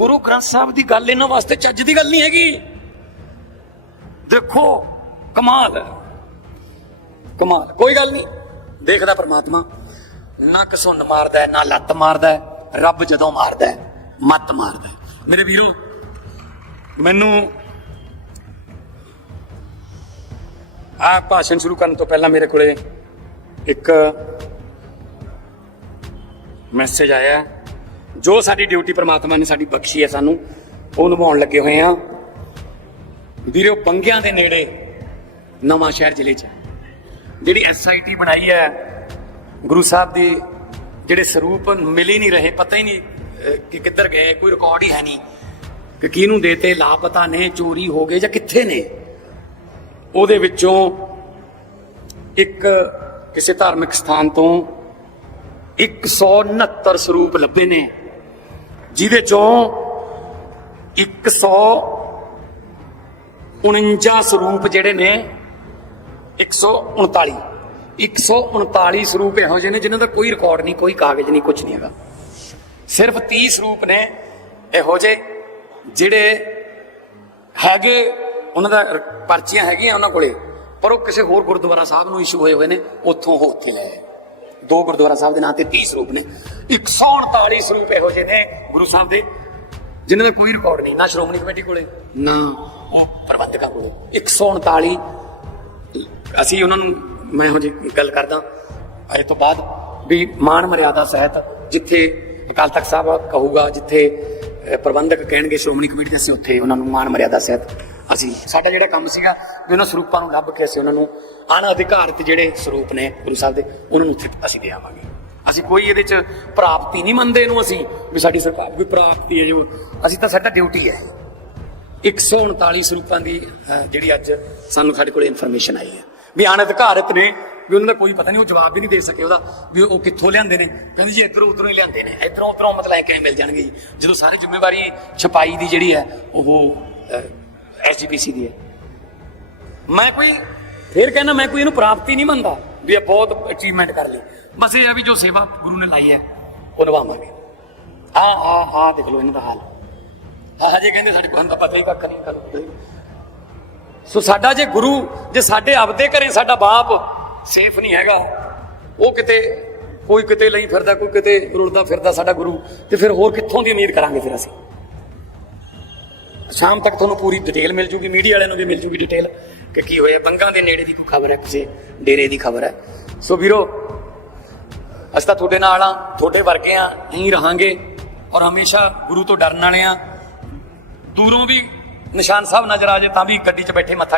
ਗੁਰੂ ਗ੍ਰੰਥ ਸਾਹਿਬ ਦੀ ਗੱਲ ਇਹਨਾਂ ਵਾਸਤੇ ਚੱਜ ਦੀ ਗੱਲ ਨਹੀਂ ਹੈਗੀ। ਦੇਖੋ, ਕਮਾਲ ਕਮਾਲ, ਕੋਈ ਗੱਲ ਨਹੀਂ। ਦੇਖਦਾ ਪਰਮਾਤਮਾ, ਨਾ ਕਸੁੰਨ ਮਾਰਦਾ ਨਾ ਲੱਤ ਮਾਰਦਾ ਰੱਬ ਜਦੋਂ ਮਾਰਦਾ ਮੱਤ ਮਾਰਦਾ ਮੇਰੇ ਵੀਰੋ, ਮੈਨੂੰ ਆ ਭਾਸ਼ਣ ਸ਼ੁਰੂ ਕਰਨ ਤੋਂ ਪਹਿਲਾਂ ਮੇਰੇ ਕੋਲੇ ਇੱਕ ਮੈਸੇਜ ਆਇਆ ਜੋ ਸਾਡੀ ਡਿਊਟੀ ਪ੍ਰਮਾਤਮਾ ਨੇ ਸਾਡੀ ਬਖਸ਼ੀ ਹੈ ਸਾਨੂੰ, ਉਹ ਨਿਭਾਉਣ ਲੱਗੇ ਹੋਏ ਆ ਵੀਰੋ, ਬੰਗਿਆਂ ਦੇ ਨੇੜੇ ਨਵਾਂ ਸ਼ਹਿਰ ਜ਼ਿਲ੍ਹੇ 'ਚ ਜਿਹੜੀ ਐਸਆਈਟੀ ਬਣਾਈ ਹੈ, ਗੁਰੂ ਸਾਹਿਬ ਦੀ ਜਿਹੜੇ ਸਰੂਪ ਮਿਲ ਹੀ ਨਹੀਂ ਰਹੇ, ਪਤਾ ਹੀ ਨਹੀਂ ਕਿ ਕਿੱਧਰ ਗਏ, ਕੋਈ ਰਿਕਾਰਡ ਹੀ ਹੈ ਨਹੀਂ। ਕਿ ਕਿਹਨੂੰ ਦੇਤੇ, ਲਾਪਤਾ ਨੇ, ਚੋਰੀ ਹੋ ਗਏ ਜਾਂ ਕਿੱਥੇ ਨੇ? ਉਹਦੇ ਵਿੱਚੋਂ ਇੱਕ ਕਿਸੇ ਧਾਰਮਿਕ ਸਥਾਨ ਤੋਂ 169 ਸਰੂਪ ਲੱਭੇ ਨੇ। ਜਿਹਦੇ ਚੋਂ 149 ਸਰੂਪ ਜਿਹੜੇ ਨੇ 139 139 ਸਰੂਪ ਇਹੋ ਜਿਹੇ ਨੇ ਜਿਨ੍ਹਾਂ ਦਾ ਕੋਈ ਰਿਕਾਰਡ ਨਹੀਂ, ਕੋਈ ਕਾਗਜ਼ ਨਹੀਂ ਕੁਝ ਨਹੀਂ ਹੈਗਾ। ਸਿਰਫ 30 ਸਰੂਪ ਨੇ ਇਹੋ ਜਿਹੇ, ਜਿਹੜੇ ਹੈਗੇ, ਉਹਨਾਂ ਦਾ ਪਰਚੀਆਂ ਹੈਗੀਆਂ ਉਹਨਾਂ ਕੋਲੇ, ਪਰ ਉਹ ਕਿਸੇ ਹੋਰ ਗੁਰਦੁਆਰਾ ਸਾਹਿਬ ਨੂੰ ਇਸ਼ੂ ਹੋਏ ਹੋਏ ਨੇ, ਉੱਥੋਂ ਉਹ ਉੱਥੇ ਲਏ। ਦੋ ਗੁਰਦੁਆਰਾ ਸਾਹਿਬ ਦੇ ਨਾਂ ਤੇ 30 ਸਰੂਪ ਨੇ। 139 ਸਰੂਪ ਇਹੋ ਜਿਹੇ ਨੇ ਗੁਰੂ ਸਾਹਿਬ ਦੇ, ਜਿਨ੍ਹਾਂ ਦਾ ਕੋਈ ਰਿਕਾਰਡ ਨਹੀਂ, ਨਾ ਸ਼੍ਰੋਮਣੀ ਕਮੇਟੀ ਕੋਲੇ, ਨਾ ਉਹ ਪ੍ਰਬੰਧਕਾਂ ਕੋਲੇ। 139 ਅਸੀਂ ਉਹਨਾਂ ਨੂੰ, ਮੈਂ ਇਹੋ ਜਿਹੀ ਗੱਲ ਕਰਦਾ ਇਹ ਤੋਂ ਬਾਅਦ ਵੀ ਮਾਣ ਮਰਿਆਦਾ ਸਹਿਤ ਜਿੱਥੇ ਅਕਾਲ ਤਖਤ ਸਾਹਿਬ ਕਹੂਗਾ, ਜਿੱਥੇ ਪ੍ਰਬੰਧਕ ਕਹਿਣਗੇ ਸ਼੍ਰੋਮਣੀ ਕਮੇਟੀ ਦੇ ਅਸੀਂ ਉੱਥੇ ਉਹਨਾਂ ਨੂੰ ਮਾਣ ਮਰਿਆਦਾ ਸਹਿਤ ਅਸੀਂ ਸਾਡਾ ਜਿਹੜਾ ਕੰਮ ਸੀਗਾ ਵੀ ਉਹਨਾਂ ਸਰੂਪਾਂ ਨੂੰ ਲੱਭ ਕੇ ਅਸੀਂ ਉਹਨਾਂ ਨੂੰ ਅਣਅਧਿਕਾਰਿਤ ਜਿਹੜੇ ਸਰੂਪ ਨੇ ਗੁਰੂ ਸਾਹਿਬ ਦੇ, ਉਹਨਾਂ ਨੂੰ ਉੱਥੇ ਅਸੀਂ ਦੇ ਆਵਾਂਗੇ। ਅਸੀਂ ਕੋਈ ਇਹਦੇ ਚ ਪ੍ਰਾਪਤੀ ਨਹੀਂ ਮੰਨਦੇ ਇਹਨੂੰ ਅਸੀਂ, ਵੀ ਸਾਡੀ ਸਰਕਾਰ ਵੀ ਪ੍ਰਾਪਤੀ ਹੈ ਜੋ, ਅਸੀਂ ਤਾਂ ਸਾਡਾ ਡਿਊਟੀ ਹੈ। 139 ਸਰੂਪਾਂ ਦੀ ਜਿਹੜੀ ਅੱਜ ਸਾਨੂੰ ਸਾਡੇ ਕੋਲ ਇਨਫੋਰਮੇਸ਼ਨ ਆਈ ਹੈ। ਵੀ ਅਣਅਧਿਕਾਰਿਤ ਨੇ, ਵੀ ਉਹਨਾਂ ਦਾ ਕੋਈ ਪਤਾ ਨਹੀਂ, ਉਹ ਜਵਾਬ ਵੀ ਨਹੀਂ ਦੇ ਸਕੇ ਉਹਦਾ, ਵੀ ਉਹ ਕਿੱਥੋਂ ਲਿਆਂਦੇ ਨੇ। ਕਹਿੰਦੇ ਜੀ ਇਧਰੋਂ ਉਧਰੋਂ ਹੀ ਲਿਆਂਦੇ ਨੇ, ਇਧਰੋਂ ਉਧਰੋਂ ਮਤਲਬ ਐ ਕਿਵੇਂ ਮਿਲ ਜਾਣਗੇ ਜੀ। ਜਦੋਂ ਸਾਰੀ ਜ਼ਿੰਮੇਵਾਰੀ ਛਪਾਈ ਦੀ ਜਿਹੜੀ ਹੈ, ਉਹ ਐਸਜੀਪੀਸੀ ਦੀ ਹੈ। ਮੈਂ ਕੋਈ, ਫੇਰ ਕਹਿੰਦਾ ਮੈਂ ਕੋਈ ਇਹਨੂੰ ਪ੍ਰਾਪਤੀ ਨਹੀਂ ਮੰਨਦਾ ਵੀ ਇਹ ਬਹੁਤ ਅਚੀਵਮੈਂਟ ਕਰ ਲਈ ਬਸ ਇਹ ਆ ਵੀ ਜੋ ਸੇਵਾ ਗੁਰੂ ਨੇ ਲਾਈ ਹੈ, ਉਹ ਨਿਭਾਵਾਂਗੇ। ਆ ਆ ਆ ਦੇਖ ਲਓ ਇਹਨਾਂ ਦਾ ਹਾਲ। ਆਹ ਹਜੇ ਕਹਿੰਦੇ ਸਾਡੇ ਕੋਲ ਤਾਂ ਪਤਾ ਹੀ ਕੱਖ ਨਹੀਂ ਕਰੂ ਸੋ ਸਾਡਾ ਜੇ ਗੁਰੂ, ਜੇ ਸਾਡੇ ਆਪਦੇ ਘਰੇ ਸਾਡਾ ਬਾਪ ਸੇਫ ਨਹੀਂ ਹੈਗਾ, ਉਹ ਕਿਤੇ, ਕੋਈ ਕਿਤੇ ਲਈ ਫਿਰਦਾ, ਕੋਈ ਕਿਤੇ ਰੁਲਦਾ ਫਿਰਦਾ ਸਾਡਾ ਗੁਰੂ, ਤੇ ਫਿਰ ਹੋਰ ਕਿੱਥੋਂ ਦੀ ਉਮੀਦ ਕਰਾਂਗੇ ਫਿਰ ਅਸੀਂ? ਸ਼ਾਮ ਤੱਕ ਤੁਹਾਨੂੰ ਪੂਰੀ ਡਿਟੇਲ ਮਿਲ ਜੂਗੀ ਮੀਡੀਆ ਵਾਲਿਆਂ ਨੂੰ ਵੀ ਮਿਲ ਜੂਗੀ ਡਿਟੇਲ ਕਿ ਕੀ ਹੋਇਆ, ਬੰਗਾਂ ਦੇ ਨੇੜੇ ਦੀ ਕੋਈ ਖਬਰ ਹੈ, ਕਿਸੇ ਡੇਰੇ ਦੀ ਖਬਰ ਹੈ। ਸੋ ਵੀਰੋ, ਅਸੀਂ ਤਾਂ ਤੁਹਾਡੇ ਨਾਲ ਆ ਤੁਹਾਡੇ ਵਰਗੇ ਆ ਹੀ ਰਹਾਂਗੇ ਔਰ ਹਮੇਸ਼ਾ ਗੁਰੂ ਤੋਂ ਡਰਨ ਵਾਲੇ ਆ ਦੂਰੋਂ ਵੀ ਨਿਸ਼ਾਨ ਸਾਹਿਬ ਨਜ਼ਰ ਆ ਜੇ ਤਾਂ ਵੀ ਗੱਡੀ 'ਚ ਬੈਠੇ ਮੱਥਾ